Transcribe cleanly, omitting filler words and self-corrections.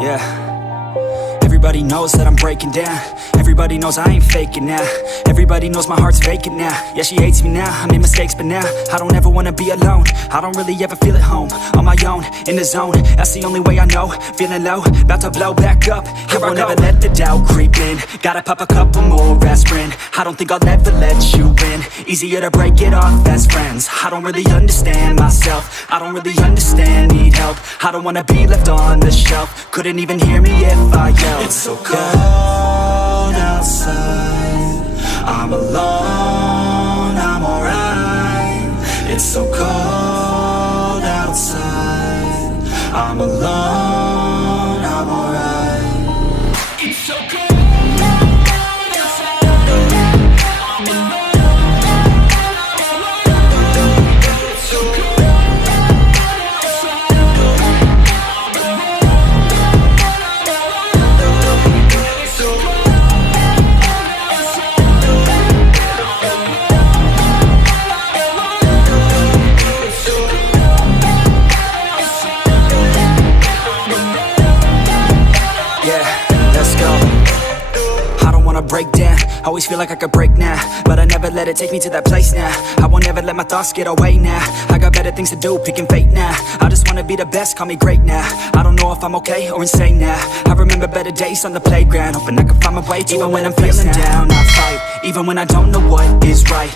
Yeah. Everybody knows that I'm breaking down. Everybody knows I ain't faking now. Everybody knows my heart's vacant now. Yeah, she hates me now, I made mistakes but now I don't ever wanna be alone. I don't really ever feel at home. On my own, in the zone, that's the only way I know. Feeling low, about to blow back up. Here I won't ever let the doubt creep in. Gotta pop a couple more aspirin. I don't think I'll ever let you in. Easier to break it off best friends. I don't really understand myself. I don't really understand, need help. I don't wanna be left on the shelf. Couldn't even hear me if I yelled. It's so cold outside, I'm alone, I'm alright. It's so cold outside, I'm alone, I'm alright. It's so cold. Break down, always feel like I could break now, but I never let it take me to that place now. I won't ever let my thoughts get away now. I got better things to do, picking fate now. I just wanna be the best, call me great now. I don't know if I'm okay or insane now. I remember better days on the playground, hoping I could find my way. Even when I'm feeling down, I fight. Even when I don't know what is right,